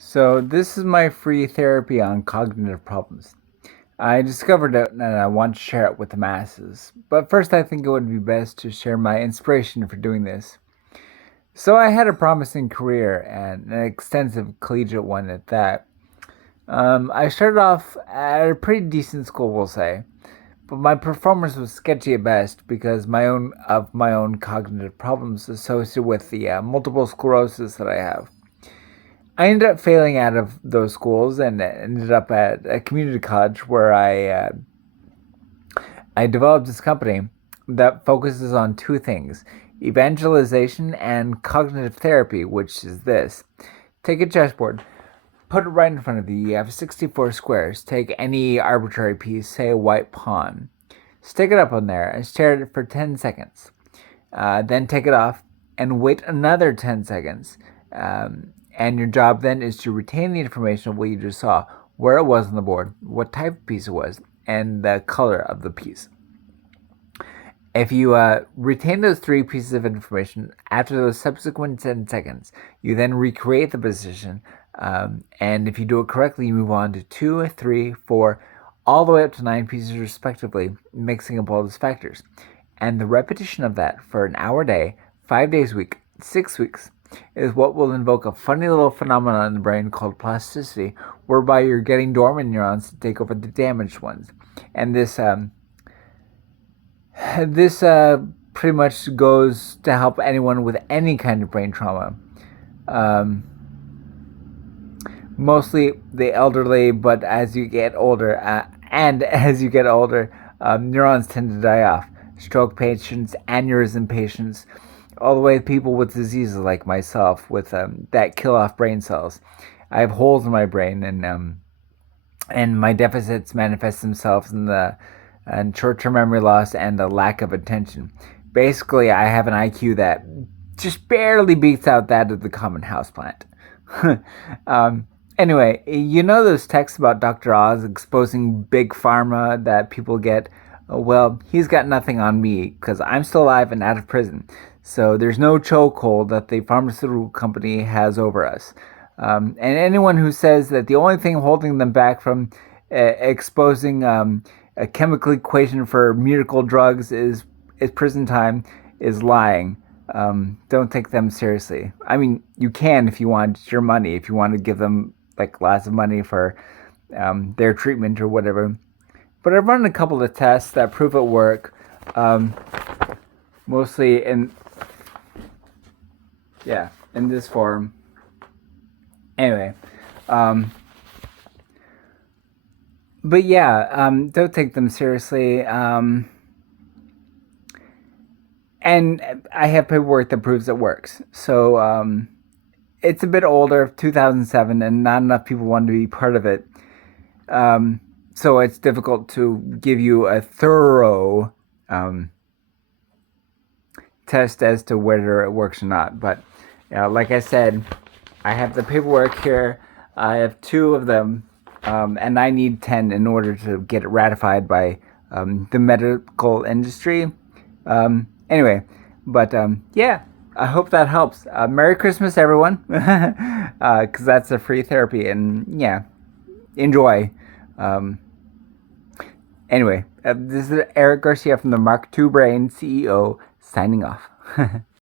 So, this is my free therapy on cognitive problems. I discovered it and I want to share it with the masses. But first, I think it would be best to share my inspiration for doing this. So, I had a promising career and an extensive collegiate one at that. I started off at a pretty decent school, we'll say, but my performance was sketchy at best because my own cognitive problems associated with the multiple sclerosis that I have. I ended up failing out of those schools and ended up at a community college where I developed this company that focuses on two things: evangelization and cognitive therapy, which is this. Take a chessboard, put it right in front of you. You have 64 squares. Take any arbitrary piece, say a white pawn. Stick it up on there and stare at it for 10 seconds. Then take it off and wait another 10 seconds. And your job then is to retain the information of what you just saw, where it was on the board, what type of piece it was, and the color of the piece. If you retain those three pieces of information after those subsequent 10 seconds, you then recreate the position. And if you do it correctly, you move on to two, three, four, all the way up to nine pieces respectively, mixing up all those factors. And the repetition of that for an hour a day, 5 days a week, 6 weeks, is what will invoke a funny little phenomenon in the brain called plasticity, whereby you're getting dormant neurons to take over the damaged ones. And this pretty much goes to help anyone with any kind of brain trauma. Um, Mostly the elderly, but as you get older, neurons tend to die off. Stroke patients, aneurysm patients, all the way to people with diseases like myself with that kill off brain cells. I have holes in my brain, and my deficits manifest themselves in the short-term memory loss and a lack of attention. Basically, I have an IQ that just barely beats out that of the common houseplant. um, anyway, you know those texts about Dr. Oz exposing big pharma that people get? Well, he's got nothing on me because I'm still alive and out of prison. So there's no chokehold that the pharmaceutical company has over us. And anyone who says that the only thing holding them back from exposing a chemical equation for miracle drugs is prison time is lying. Don't take them seriously. I mean, you can if you want. It's your money. If you want to give them like lots of money for their treatment or whatever. But I've run a couple of tests that prove it work. Um, Mostly in this form. Anyway, um, but yeah, don't take them seriously. And I have paperwork that proves it works. So it's a bit older, 2007, and not enough people want to be part of it. Um, so it's difficult to give you a thorough um, test as to whether it works or not. But like I said, I have the paperwork here. I have two of them, and I need 10 in order to get it ratified by the medical industry. Anyway, but yeah, I hope that helps. Merry Christmas, everyone, because that's a free therapy, and yeah, enjoy. Um, anyway, this is Eric Garcia from the Mark II Brain CEO signing off.